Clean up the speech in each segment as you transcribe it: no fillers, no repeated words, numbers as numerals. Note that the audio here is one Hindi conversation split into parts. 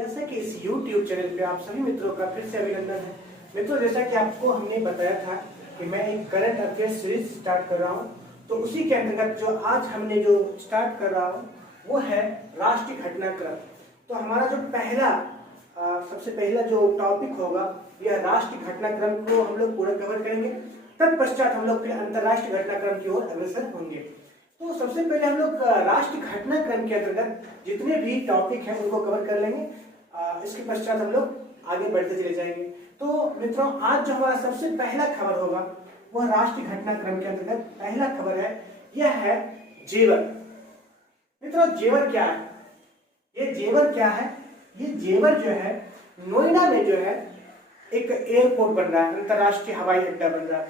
जैसा कि इस YouTube चैनल पे आप सभी मित्रों का फिर से अभिनंदन है। मित्रों, जैसा कि आपको हमने बताया था कि मैं एक करंट अफेयर सीरीज स्टार्ट कर रहा हूँ, तो उसी के अंतर्गत जो आज हमने जो स्टार्ट कर रहा हूँ वो है राष्ट्रीय घटनाक्रम। तो हमारा जो सबसे पहला जो टॉपिक होगा यह राष्ट्रीय घटनाक्रम को हम लोग पूरा कवर करेंगे। तत्पश्चात हम लोग फिर अंतर्राष्ट्रीय घटनाक्रम की ओर अग्रसर होंगे। तो सबसे पहले हम लोग राष्ट्रीय घटनाक्रम के अंतर्गत जितने भी टॉपिक हैं उनको कवर कर लेंगे। इसके पश्चात हम लोग आगे बढ़ते चले जाएंगे। तो मित्रों, आज जो हमारा सबसे पहला खबर होगा वह राष्ट्रीय घटनाक्रम के अंतर्गत पहला खबर है, यह है जेवर। मित्रों, जेवर क्या है? ये जेवर क्या है? ये जेवर जो है नोएडा में जो है एक एयरपोर्ट बन रहा है, अंतरराष्ट्रीय हवाई अड्डा बन रहा है।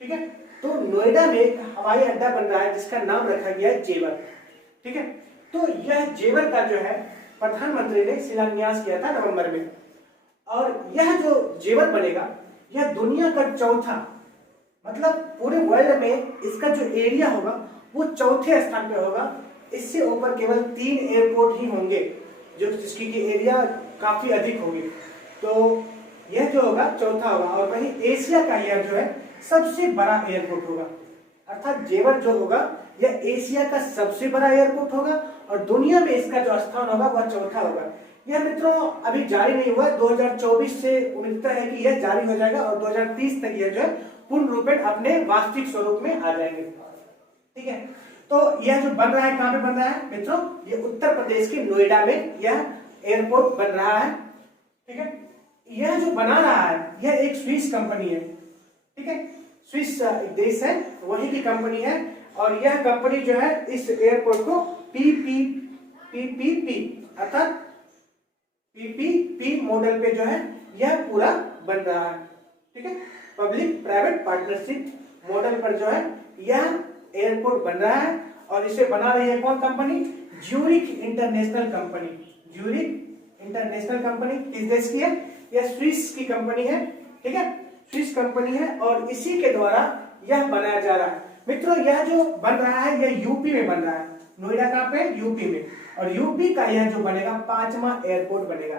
ठीक है, तो नोएडा में एक हवाई अड्डा बन रहा है जिसका नाम रखा गया है जेवर। ठीक है, तो यह जेवर का जो है प्रधानमंत्री ने शिलान्यास किया था नवंबर में। और यह जो जेवर बनेगा यह दुनिया का चौथा, मतलब पूरे वर्ल्ड में इसका जो एरिया होगा वो चौथे स्थान पे होगा। इससे ऊपर केवल 3 एयरपोर्ट ही होंगे जो जिसकी की एरिया काफी अधिक होगी। तो यह जो होगा चौथा होगा, और वहीं एशिया का यह जो है सबसे बड़ा एयरपोर्ट होगा। अर्थात जेवर जो होगा यह एशिया का सबसे बड़ा एयरपोर्ट होगा और दुनिया में इसका जो स्थान होगा वह चौथा होगा। यह मित्रों अभी जारी नहीं हुआ है, 2024 से उम्मीद है कि यह जारी हो जाएगा और 2030 तक यह जो है पूर्ण रूपेण अपने वास्तविक स्वरूप में आ जाएंगे। ठीक है, तो यह जो बन रहा है कहां पे बन रहा है मित्रों? ये उत्तर प्रदेश के नोएडा में यह एयरपोर्ट बन रहा है। ठीक है, यह जो बना रहा है यह एक स्विस कंपनी है। ठीक है, स्विस देश है, वही की कंपनी है। और यह कंपनी जो है इस एयरपोर्ट को पीपीपी अर्थात पीपीपी मॉडल पे जो है यह पूरा बन रहा है। ठीक है, पब्लिक प्राइवेट पार्टनरशिप मॉडल पर जो है यह एयरपोर्ट बन रहा है। और इसे बना रही है कौन company? Zurich international company. Zurich international company किस देश की है? यह स्विस की कंपनी है। ठीक है, स्विस कंपनी है और इसी के द्वारा यह बनाया जा रहा है। मित्रों, यह जो बन रहा है यह यूपी में बन रहा है। नोएडा कहां पे? यूपी में। और यूपी का यह जो बनेगा 5वां एयरपोर्ट बनेगा।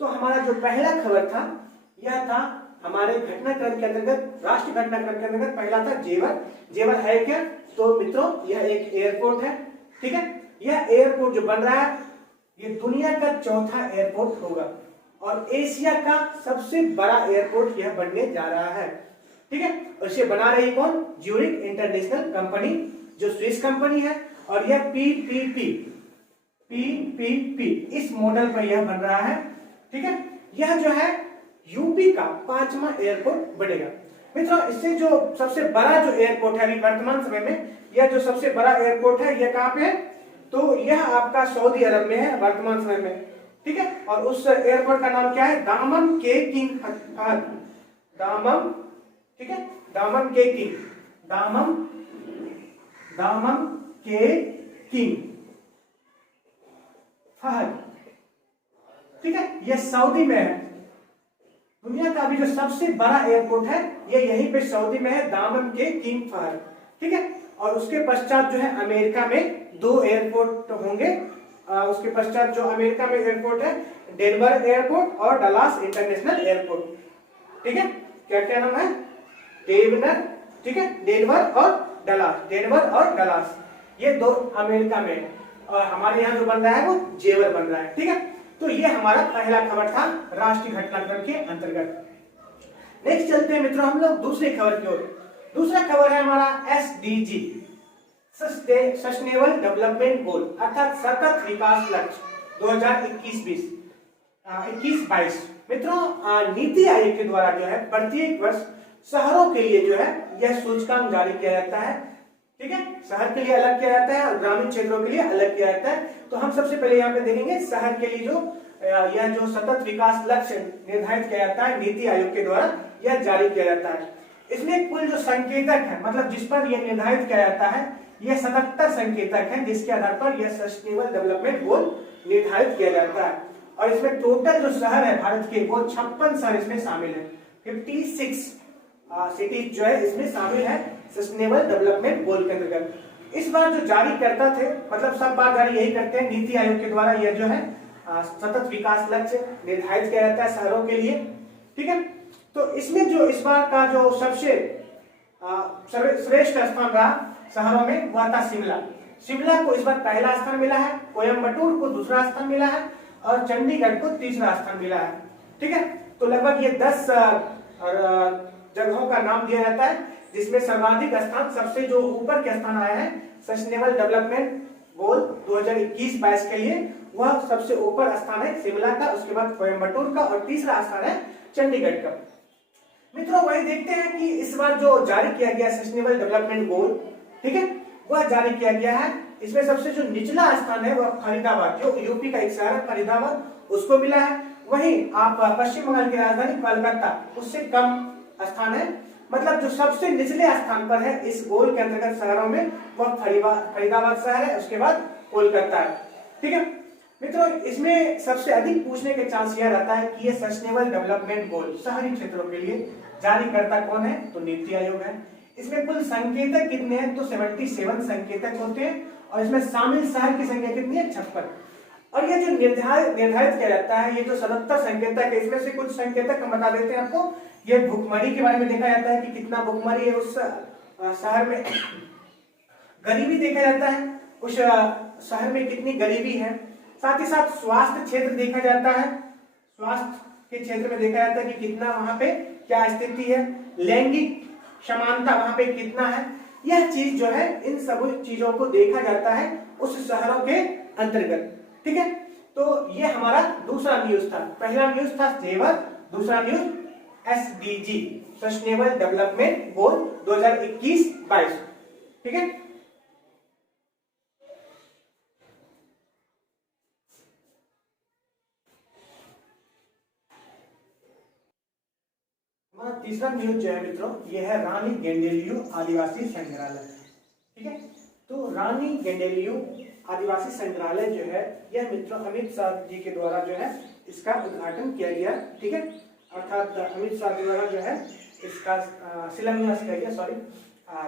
तो हमारा जो पहला खबर था यह था हमारे घटनाक्रम के अंतर्गत, राष्ट्रीय घटनाक्रम के अंतर्गत पहला था जेवर। जेवर है क्या? तो मित्रों यह एक एयरपोर्ट है। ठीक है, यह एयरपोर्ट जो बन रहा है ये दुनिया का चौथा एयरपोर्ट होगा और एशिया का सबसे बड़ा एयरपोर्ट यह बनने जा रहा है। ठीक है, और इसे बना रही कौन? ज्यूरिक इंटरनेशनल कंपनी जो स्विस कंपनी है। और यह पीपीपी इस मॉडल पर यह बन रहा है। ठीक है, यह जो है यूपी का 5वां एयरपोर्ट बनेगा। मित्रों, इससे जो सबसे बड़ा जो एयरपोर्ट है अभी वर्तमान समय में, यह जो सबसे बड़ा एयरपोर्ट है यह कहां पे है? तो यह आपका सऊदी अरब में है वर्तमान समय में। ठीक है, और उस एयरपोर्ट का नाम क्या है? दामन के किंग फहद। दामन, ठीक है, दामन के किंग, दामन के किंग फहद। ठीक है, यह सऊदी में है। दुनिया का अभी जो सबसे बड़ा एयरपोर्ट है यह यहीं पे सऊदी में है, दामन के किंग फहद। ठीक है, और उसके पश्चात जो है अमेरिका में 2 एयरपोर्ट होंगे। उसके पश्चात जो अमेरिका में एयरपोर्ट है डेनवर एयरपोर्ट और डलास इंटरनेशनल एयरपोर्ट। ठीक है, क्या क्या नाम है? डेनवर, ठीक है, डेनवर और डलास, ये 2 अमेरिका में है। और हमारे यहाँ जो बन रहा है वो जेवर बन रहा है। ठीक है, तो ये हमारा पहला खबर था राष्ट्रीय घटनाक्रम के अंतर्गत। नेक्स्ट चलते हैं मित्रों हम लोग दूसरी खबर की ओर। दूसरा खबर है हमारा एसडीजी, सस्टेनेबल डेवलपमेंट गोल अर्थात सतत विकास लक्ष्य 2021-22। मित्रों, नीति आयोग के द्वारा जो है प्रत्येक वर्ष शहरों के लिए जो है यह सूचकांक जारी किया जाता है। ठीक है, शहर के लिए अलग किया जाता है और ग्रामीण क्षेत्रों के लिए अलग किया जाता है। तो हम सबसे पहले यहाँ पे देखेंगे शहर के लिए यह जो सतत विकास लक्ष्य निर्धारित किया जाता है नीति आयोग के द्वारा यह जारी किया जाता है। इसमें कुल जो संकेतक है, मतलब जिस पर यह निर्धारित किया जाता है, यह 77 संकेतक हैं जिसके आधार पर यह सस्टेनेबल डेवलपमेंट गोल निर्धारित किया जाता है। और इसमें टोटल जो शहर है भारत के वो 56 शहर इसमें शामिल है। 56 सिटीज जो है इसमें शामिल है सस्टेनेबल डेवलपमेंट गोल के अंतर्गत। इस बार जो जारी करता थे, मतलब सब बार जारी यही करते हैं नीति आयोग के द्वारा, यह जो है सतत विकास लक्ष्य निर्धारित किया जाता है शहरों के लिए। ठीक है, तो इसमें जो इस बार का जो सबसे श्रेष्ठ स्थान रहा शहरों में वह था शिमला। शिमला को इस बार पहला स्थान मिला है, कोयम्बटूर को दूसरा स्थान मिला है और चंडीगढ़ को तीसरा स्थान मिला है। ठीक है, तो लगभग ये 10 जगहों का नाम दिया जाता है जिसमें सर्वाधिक स्थान, सबसे जो ऊपर के स्थान आए हैं सस्टेनेबल डेवलपमेंट गोल 2021-22 के लिए, वह सबसे ऊपर स्थान है शिमला का, उसके बाद कोयम्बटूर का और तीसरा स्थान है चंडीगढ़ का। मित्रों वही देखते हैं कि इस बार जो जारी किया गया सस्टेनेबल डेवलपमेंट गोल, ठीक है, वह जारी किया गया है। इसमें सबसे जो निचला स्थान है वह फरीदाबाद, जो यूपी का एक शहर है फरीदाबाद, उसको मिला है। वहीं आप पश्चिम बंगाल की राजधानी कोलकाता, उससे कम स्थान है, मतलब जो सबसे निचले स्थान पर है इस गोल के अंतर्गत शहरों में वह फरीदाबाद शहर है, उसके बाद कोलकाता है। ठीक है मित्रों, इसमें सबसे अधिक पूछने के चांस यह रहता है कि ये सस्टेनेबल डेवलपमेंट गोल शहरी क्षेत्रों के लिए जारी करता कौन है, तो नीति आयोग है। इसमें कुल संकेतक कितने हैं, तो 77 संकेतक होते हैं और इसमें शामिल शहर की संख्या कितनी है, 56। और ये जो निर्धारित किया जाता है, ये जो 77 संकेतक है, इसमें से कुछ संकेतक हम बता देते हैं आपको। ये भुखमरी के बारे में देखा जाता है कि कितना भुखमरी है उस शहर में, गरीबी देखा जाता है उस शहर में कितनी गरीबी है, साथ ही साथ स्वास्थ्य क्षेत्र देखा जाता है, स्वास्थ्य के क्षेत्र में देखा जाता है कि कितना वहां पे क्या स्थिति है, लैंगिक समानता वहां पे कितना है, यह चीज जो है इन सभी चीजों को देखा जाता है उस शहरों के अंतर्गत। ठीक है, तो ये हमारा दूसरा न्यूज था। पहला न्यूज था जेवर, दूसरा news SDG sustainable development goal 2021-22। ठीक है, हमारा तीसरा न्यूज जो है मित्रों, यह है रानी गेंडेलियो आदिवासी संग्रहालय। ठीक है, तो रानी गेंडेलियो आदिवासी संग्रहालय जो है यह मित्रों अमित शाह जी के द्वारा जो है इसका उद्घाटन किया गया। ठीक है, अर्थात अमित शाह द्वारा जो है इसका शिलान्यास किया गया, सॉरी,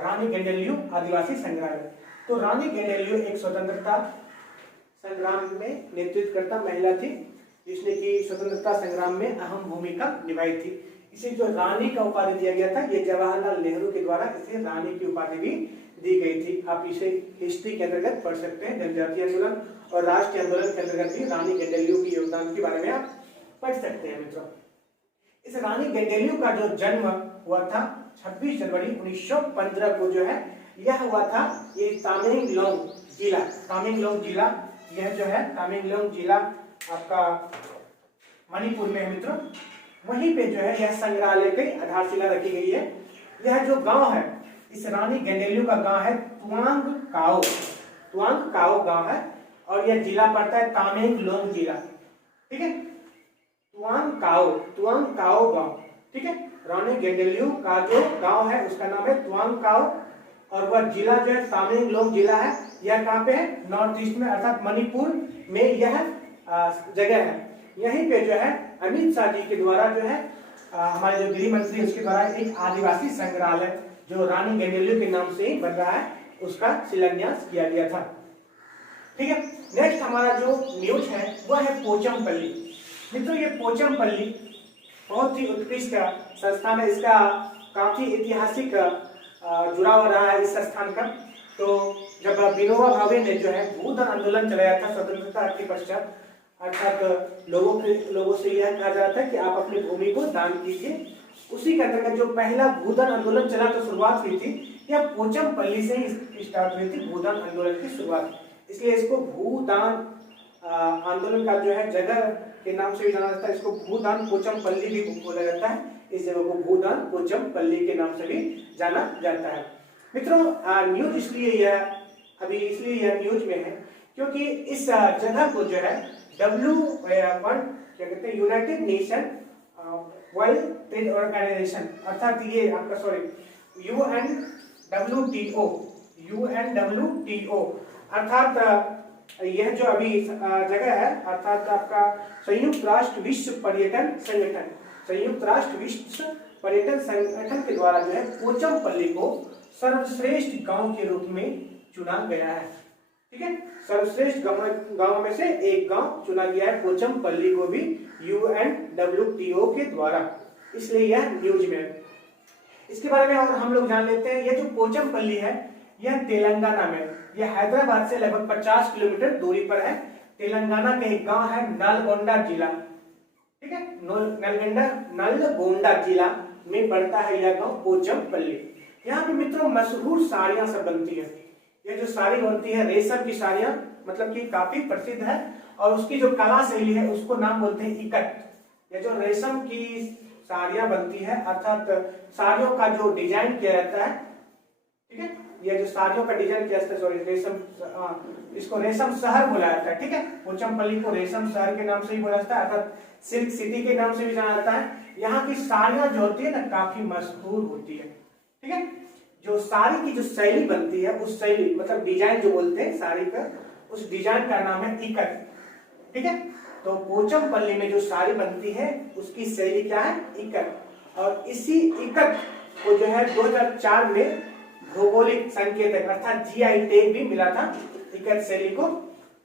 रानी गेंडेलियो आदिवासी संग्रहालय। तो रानी गेंडेलियो एक स्वतंत्रता संग्राम में नेतृत्वकर्ता महिला थी जिसने की स्वतंत्रता संग्राम में अहम भूमिका निभाई थी। इसे जो रानी का उपाधि दिया गया था, ये जवाहरलाल नेहरू के द्वारा इसे रानी की उपाधि भी दी गई थी। आप इसे हिस्ट्री के अंतर्गत पढ़ सकते हैं, जनजातीय आंदोलन और राष्ट्रीय आंदोलन के अंतर्गत भी रानी गेंडेलियो के योगदान के बारे में आप पढ़ सकते हैं। मित्रों इस रानी गेंडेलियो का जो जन्म हुआ था 26 जनवरी 1915 को जो है यह हुआ था, ये तामेंगलोंग जिला, तामेंगलोंग जिला, यह जो है तामेंगलोंग जिला आपका मणिपुर में है मित्रों। वहीं पे जो है यह संग्रहालय की आधारशिला रखी गई है। यह जो गांव है, इस रानी गेंडेलियो का गांव है तुआंग काओ, तुआंग काओ गांव है और यह जिला पड़ता है तामेंगलोंग जिला। ठीक है, तुआंग काओ गांव। ठीक है, रानी गेंडेलियो का जो गांव है उसका नाम है तुआंग काओ और वह जिला जो है तामेंगलोंग जिला है। यह कहाँ पे है, नॉर्थ ईस्ट में अर्थात मणिपुर में यह जगह है। यहीं पे जो है अमित शाह जी के द्वारा जो है हमारे जो गृह मंत्री उसके द्वारा एक आदिवासी संग्रहालय जो रानी गेंडेलियो के नाम से ही बन रहा है उसका शिलान्यास किया गया था। ठीक है, नेक्स्ट हमारा जो न्यूज है वह है पोचमपल्ली। मित्रों ये पोचमपल्ली बहुत ही उत्कृष्ट संस्थान है, इसका काफी ऐतिहासिक जुड़ाव रहा है इस संस्थान का। तो जब विनोबा भावे ने जो है भूदान आंदोलन चलाया था स्वतंत्रता के पश्चात, अर्थात लोगों से यह कहा जा रहा था कि आप अपनी भूमि को दान कीजिए, उसी के अंतर्गत जो पहला भूदान आंदोलन चला तो शुरुआत हुई थी, यह पोचमपल्ली से ही स्टार्ट हुई थी भूदान आंदोलन की शुरुआत। इसलिए इसको भूदान आंदोलन का जो है जगह के नाम से भी जाना जाता है, इसको भूदान पोचमपल्ली भी बोला जाता है, इस जगह को भूदान पोचमपल्ली के नाम से भी जाना जाता है। मित्रों न्यूज इसलिए यह न्यूज में है क्योंकि इस जगह को जो है क्या कहते हैं, united nation world trade organisation, अर्थात ये आपका सॉरी UNWTO अर्थात यह जो अभी जगह है अर्थात आपका संयुक्त राष्ट्र विश्व पर्यटन संगठन, संयुक्त राष्ट्र विश्व पर्यटन संगठन के द्वारा जो है पोचमपल्ली को सर्वश्रेष्ठ गांव के रूप में चुना गया है। ठीक है। सर्वश्रेष्ठ गांव में से एक गांव चुना गया है पोचमपल्ली को भी UNWTO के द्वारा, इसलिए यह न्यूज में है। इसके बारे में और हम लोग जान लेते हैं। यह जो पोचमपल्ली है यह तेलंगाना में, यह हैदराबाद से लगभग 50 किलोमीटर दूरी पर है। तेलंगाना का एक गांव है नलगोंडा जिला, ठीक है, नलगोंडा जिला में पड़ता है यह गांव पोचमपल्ली। यहाँ पे मित्रों मशहूर साड़ियां सब बनती है। ये जो साड़ी बनती है रेशम की साड़ियां, मतलब कि काफी प्रसिद्ध है, और उसकी जो कला शैली है उसको नाम बोलते हैं इकट। ये जो रेशम की साड़ियां बनती है, अर्थात साड़ियों का जो डिजाइन किया जाता है, ठीक है, ये जो साड़ियों का डिजाइन किया जाता है, सॉरी रेशम, इसको रेशम शहर बोला जाता है, ठीक है। पोचमपल्ली को रेशम शहर के नाम से ही बोला जाता है, अर्थात सिल्क सिटी के नाम से भी जाना जाता है। यहाँ की साड़ियां जो होती है ना काफी मशहूर होती है, ठीक है। जो साड़ी की जो शैली बनती है उस शैली मतलब डिजाइन जो बोलते हैं साड़ी का, उस डिजाइन का नाम है इकट, ठीक है। तो पोचमपल्ली में जो साड़ी बनती है उसकी शैली क्या है, इकट। और इसी इकट को जो है 2004 में भौगोलिक संकेतक अर्थात GI टैग भी मिला था इकट शैली को।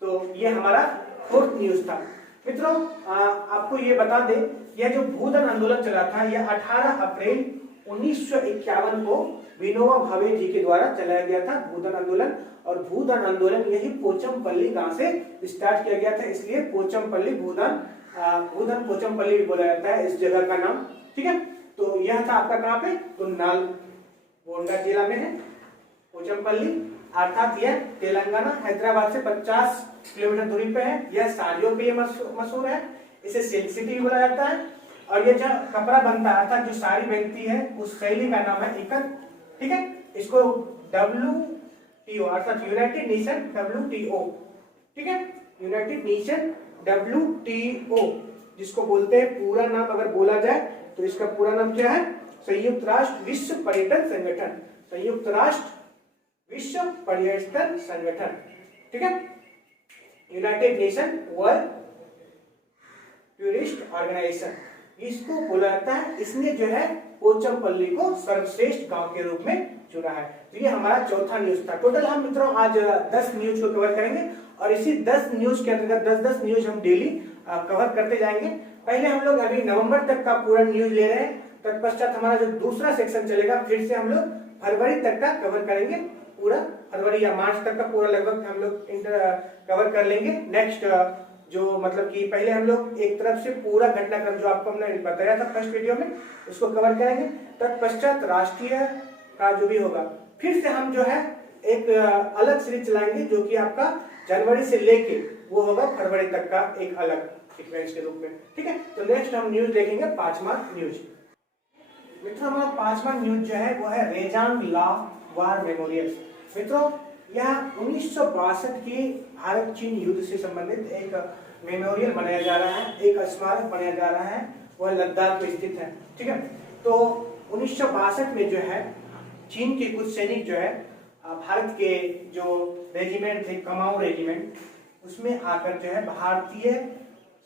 तो ये हमारा फोर्थ न्यूज था। मित्रों आपको ये बता दें, यह जो भूदान आंदोलन चला था यह 18 अप्रैल 1951 को विनोबा भावे जी के द्वारा चलाया गया था भूदान आंदोलन। और भूदान आंदोलन यही पोचमपल्ली गांव से स्टार्ट किया गया था, इसलिए पोचमपल्ली भूदान पोचमपल्ली भी बोला जाता है इस जगह का नाम, ठीक है। तो यह था आपका कहां पे, तो नलगोंडा जिला में है पोचमपल्ली, अर्थात यह तेलंगाना हैदराबाद से 50 किलोमीटर दूरी पे है। यह साड़ियों के लिए मशहूर है, इसे सिल्क सिटी भी बोला जाता है। और ये जो कपड़ा बनता है अर्थात जो साड़ी बनती है उस शैली का नाम है इकट, ठीक है। इसको WTO अर्थात यूनाइटेड नेशन WTO, ठीक है, यूनाइटेड नेशन WTO जिसको बोलते हैं, पूरा नाम अगर बोला जाए तो इसका पूरा नाम क्या है, संयुक्त राष्ट्र विश्व पर्यटन संगठन, संयुक्त राष्ट्र विश्व पर्यटन संगठन, ठीक है, united nation world tourist organisation, इसको बोला जाता है। इसने जो है पोचमपल्ली को सर्वश्रेष्ठ गांव के रूप में चुना है। तो ये हमारा चौथा न्यूज था। टोटल हम मित्रों आज 10 न्यूज को कवर करेंगे और इसी 10 न्यूज के अंतर्गत 10-10 न्यूज हम डेली कवर करते जाएंगे। पहले हम लोग अभी नवंबर तक का पूरा न्यूज ले रहे हैं, तत्पश्चात हमारा जो दूसरा सेक्शन चलेगा फिर से हम लोग फरवरी तक का कवर करेंगे, पूरा फरवरी या मार्च तक का पूरा लगभग हम लोग कवर कर लेंगे। नेक्स्ट जो मतलब कि पहले हम लोग एक तरफ से पूरा घटनाक्रम जो आपको हमने बताया था फर्स्ट वीडियो में उसको कवर करेंगे, तत्पश्चात राष्ट्रीय का जो भी होगा फिर से हम जो है एक अलग सीरीज चलाएंगे जो कि आपका जनवरी से लेके वो होगा फरवरी तक का एक अलग सीक्वेंस के रूप में, ठीक है। तो नेक्स्ट हम न्यूज देखेंगे 5वां न्यूज। मित्रों हमारा 5वां न्यूज जो है वो है रेजांग ला वार मेमोरियल। मित्रों यह 1962 के भारत चीन युद्ध से संबंधित एक मेमोरियल बनाया जा रहा है, एक स्मारक बनाया जा रहा है, वह लद्दाख में स्थित है, ठीक है। तो 1962 में जो है चीन के कुछ सैनिक जो है भारत के जो रेजिमेंट थे कमाऊ रेजिमेंट, उसमें आकर जो है भारतीय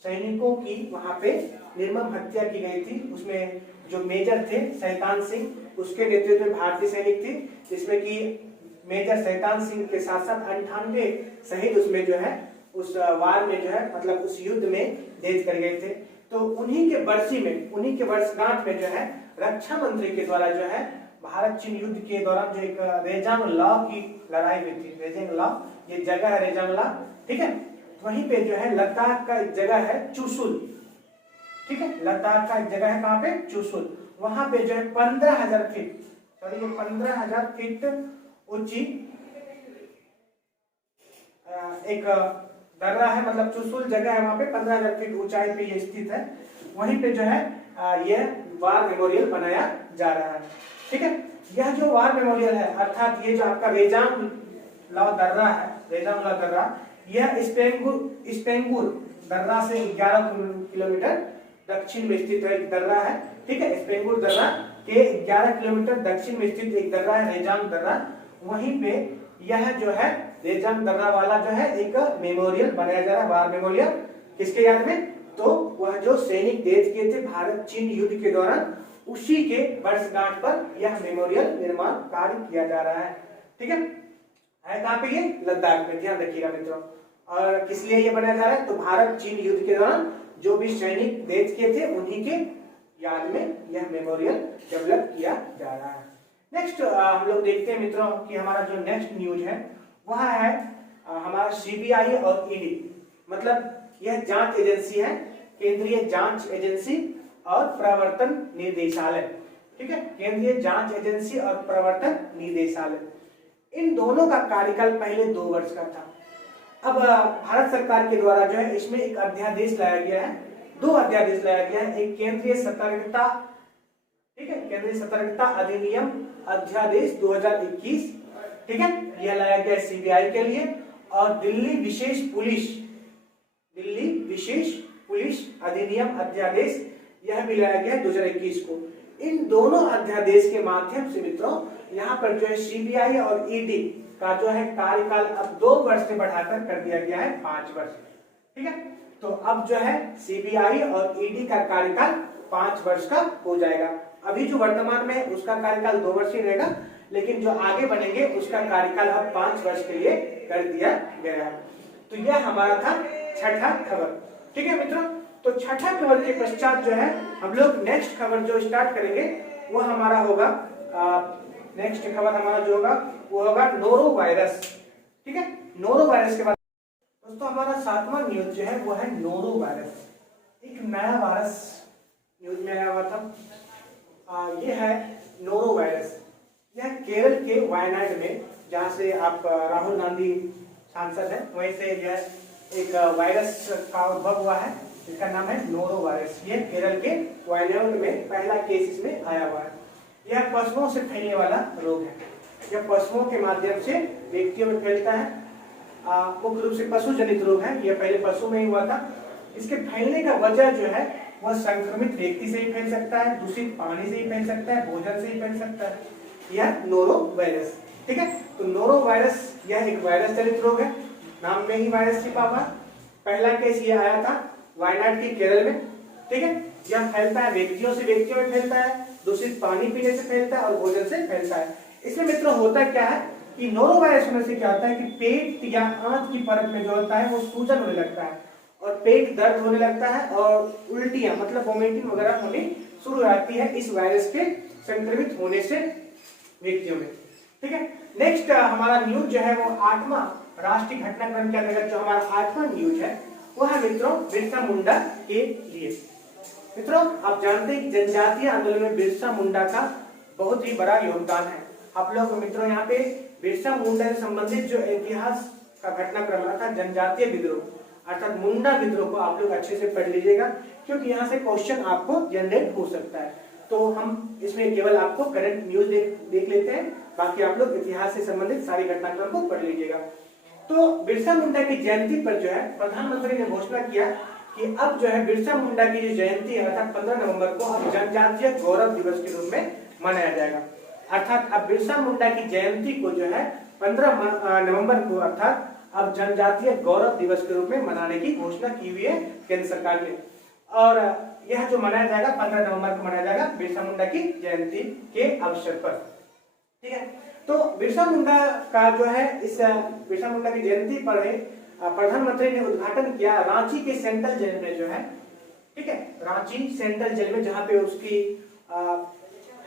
सैनिकों की वहां पे निर्मम हत्या की गई थी। उसमें जो मेजर थे शैतान सिंह, उसके नेतृत्व में भारतीय सैनिक थे, जिसमें कि मेजर शैतान सिंह के साथ साथ 98 शहीद उसमें जो है उस वार में जो है मतलब उस युद्ध में डेथ कर गए थे। तो उन्हीं के बरसी में, उन्हीं के वर्षगांठ में जो है रक्षा मंत्री के द्वारा जो है भारत चीन युद्ध के दौरान जो एक रेजांग ला की लड़ाई हुई थी, रेजांग ला ये जगह है रेजांग ला, ठीक है। वहीं पे जो है लद्दाख का एक जगह है चुशुल, ठीक है, लद्दाख का एक जगह है कहाँ पे, चुशुल, वहां पे जो है 15,000 फीट, सॉरी ये 15,000 फीट ऊंची एक दर्रा है, मतलब चुशुल जगह है, वहां पे 15,000 फीट ऊंचाई पे ये स्थित है। वहीं पे जो है ये वार मेमोरियल बनाया जा रहा है, ठीक है। यह जो वार मेमोरियल है अर्थात ये जो आपका रेजांग ला दर्रा है, रेजांग ला दर्रा, यह स्पेंगुर दर्रा से 11 किलोमीटर दक्षिण में स्थित एक दर्रा है, ठीक है। स्पेंगुर दर्रा के 11 किलोमीटर दक्षिण में स्थित एक दर्रा है रेजांग दर्रा। वहीं पे यह जो है रेजांग दर्रा वाला जो है एक मेमोरियल बनाया जा रहा है, वार मेमोरियल, किसके याद में, तो वह जो सैनिक डेथ किए थे भारत चीन युद्ध के दौरान, उसी के वर्षगांठ पर यह मेमोरियल निर्माण कार्य किया जा रहा है, ठीक है। है कहाँ पे? ये लद्दाख में, ध्यान रखिएगा मित्रों। और किस लिए ये बनाया जा रहा है? तो भारत चीन युद्ध के दौरान जो भी सैनिक डेथ किए थे उन्हीं के याद में यह मेमोरियल डेवलप किया जा रहा है। नेक्स्ट हम लोग देखते हैं मित्रों कि हमारा जो नेक्स्ट न्यूज है वह है हमारा सीबीआई और ईडी, मतलब यह जांच एजेंसी है, केंद्रीय जांच एजेंसी और प्रवर्तन निदेशालय। ठीक है, केंद्रीय जांच एजेंसी और प्रवर्तन निदेशालय, इन दोनों का कार्यकाल पहले 2 वर्ष का था। अब भारत सरकार के द्वारा जो है इसमें एक अध्यादेश लाया गया है, 2 अध्यादेश लाया गया है। एक केंद्रीय सतर्कता, ठीक है, केंद्रीय सतर्कता अधिनियम अध्यादेश 2021, ठीक है, यह लाया गया है सीबीआई के लिए। और दिल्ली विशेष पुलिस अधिनियम अध्यादेश, यह भी लाया गया है 2021 को। इन दोनों अध्यादेश के माध्यम से मित्रों यहाँ पर जो है सीबीआई और ईडी का जो है कार्यकाल अब 2 वर्ष से बढ़ाकर कर दिया गया है 5 वर्ष। ठीक है, तो अब जो है सीबीआई और ईडी का कार्यकाल 5 वर्ष का हो जाएगा। अभी जो वर्तमान में उसका कार्यकाल 2 वर्ष ही रहेगा, लेकिन जो आगे बनेंगे उसका कार्यकाल अब 5 वर्ष के लिए कर दिया गया है। तो यह हमारा था छठा खबर। ठीक है मित्रों, तो छठा खबर के पश्चात जो है हम लोग नेक्स्ट खबर जो स्टार्ट करेंगे वो हमारा होगा, नेक्स्ट खबर हमारा जो होगा वो होगा नोरो वायरस। ठीक है, नोरो वायरस के बाद दोस्तों हमारा 7वां न्यूज जो है वो है नोरो वायरस। एक नया वायरस न्यूज में आया हुआ था, ये है नोरो वायरस। यह केरल के वायनाड में, जहाँ से आप राहुल गांधी सांसद है, वहीं से यह एक वायरस का उद्भव हुआ है, इसका नाम है नोरो वायरस। यह केरल के वायनाड में पहला केस इसमें आया हुआ है। यह पशुओं से फैलने वाला रोग है। यह पशुओं के माध्यम से व्यक्तियों में फैलता है, मुख्य रूप से पशु जनित रोग है। यह पहले पशु में ही हुआ था। इसके फैलने का वजह जो है वह संक्रमित व्यक्ति से ही फैल सकता है, दूषित पानी से ही फैल सकता है, भोजन से ही फैल सकता है, यह नोरो वायरस। ठीक है, तो नोरो वायरस यह एक वायरस जनित रोग है, नाम में ही वायरस छिपा हुआ। पहला केस ये आया था वायनाड की केरल में। ठीक है, यह फैलता है व्यक्तियों से व्यक्तियों में फैलता है, दूषित पानी पीने से फैलता है और भोजन से फैलता है। इसमें मित्रों होता क्या है कि नोरो वायरस होने से क्या होता है कि पेट या आंत की परत में जो होता है वो सूजन होने लगता है और पेट दर्द होने लगता है और उल्टियां मतलब वोमिटिंग वगैरह होनी शुरू हो जाती है इस वायरस के संक्रमित होने से व्यक्तियों में। ठीक है, नेक्स्ट हमारा न्यूज जो है वो 8वां राष्ट्रीय घटनाक्रम के अंतर्गत जो हमारा 8वां न्यूज है वो है मित्रों बिरसा मुंडा के लिए। मित्रों आप जानते हैं जनजातीय आंदोलन में बिरसा मुंडा का बहुत ही बड़ा योगदान है। आप लोग मित्रों यहाँ पे बिरसा मुंडा से संबंधित जो इतिहास का घटनाक्रम रहा था जनजातीय विद्रोह अर्थात मुंडा विद्रोह को आप लोग अच्छे से पढ़ लीजिएगा, क्योंकि यहाँ से क्वेश्चन आपको जनरेट हो सकता है। तो हम इसमें केवल आपको करंट न्यूज देख लेते हैं, बाकी आप लोग इतिहास से संबंधित सारी घटनाक्रम को पढ़ लीजिएगा। तो बिरसा मुंडा की जयंती पर जो है प्रधानमंत्री ने घोषणा किया कि अब जो है बिरसा मुंडा की जो जयंती है अर्थात 15 नवंबर को अब जनजातीय गौरव दिवस के रूप में मनाया जाएगा। अर्थात अब बिरसा मुंडा की जयंती को जो है 15 नवंबर को अर्थात अब जनजातीय गौरव दिवस के रूप में मनाने की घोषणा की हुई है केंद्र सरकार ने। और यह जो मनाया जाएगा 15 नवंबर को मनाया जाएगा बिरसा मुंडा की जयंती के अवसर पर। ठीक है, तो बिरसा मुंडा का जो है इस बिरसा मुंडा की जयंती पर प्रधानमंत्री ने उद्घाटन किया रांची के सेंट्रल जेल में जो है। ठीक है, रांची सेंट्रल जेल में जहाँ पे उसकी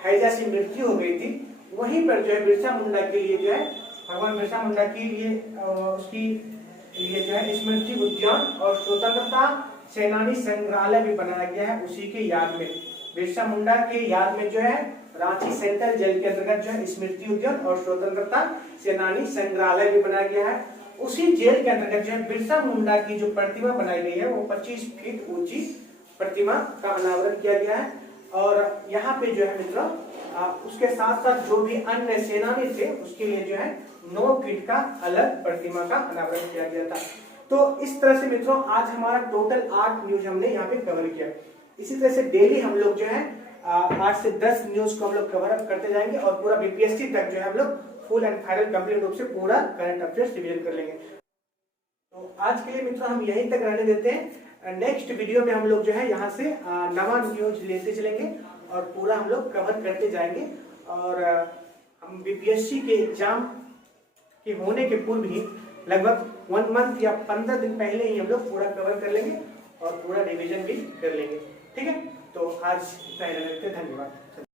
हैजा से मृत्यु हो गई थी, वहीं पर जो है बिरसा मुंडा के लिए जो है भगवान बिरसा मुंडा के लिए उसकी लिए जो है स्मृति उद्यान और स्वतंत्रता सेनानी संग्रहालय भी बनाया गया है उसी के याद में। बिरसा मुंडा के याद में जो है रांची सेंट्रल जेल के अंतर्गत जो है स्मृति उद्यान और स्वतंत्रता सेनानी संग्रहालय भी बनाया गया है। उसी जेल के अंतर्गत जो है बिरसा मुंडा की जो प्रतिमा बनाई गई है वो 25 फीट ऊंची प्रतिमा का अनावरण किया गया है। और यहाँ पे जो है मित्रों उसके साथ साथ जो भी अन्य सेनानी थे उसके लिए जो है 9 फीट का अलग प्रतिमा का अनावरण किया गया था। तो इस तरह से मित्रों आज हमारा टोटल 8 न्यूज हमने यहाँ पे कवर किया। इसी तरह से डेली हम लोग जो है 8 से 10 न्यूज को हम लोग कवर अप करते जाएंगे और पूरा बीपीएससी तक जो है हम लोग फुल एंड फाइनल कंप्लीट रूप से पूरा करंट अफेयर्स रिवीजन कर लेंगे। तो आज के लिए मित्रों हम यहीं तक रहने देते हैं। नेक्स्ट वीडियो में हम लोग जो है यहाँ से नवा न्यूज लेते चलेंगे और पूरा हम लोग कवर करते जाएंगे और हम बीपीएससी के एग्जाम के होने के पूर्व ही लगभग 1 मंथ या 15 दिन पहले ही हम लोग पूरा कवर कर लेंगे और पूरा रिवीजन भी कर लेंगे। ठीक है, तो आज इतना ही रखते हैं। धन्यवाद।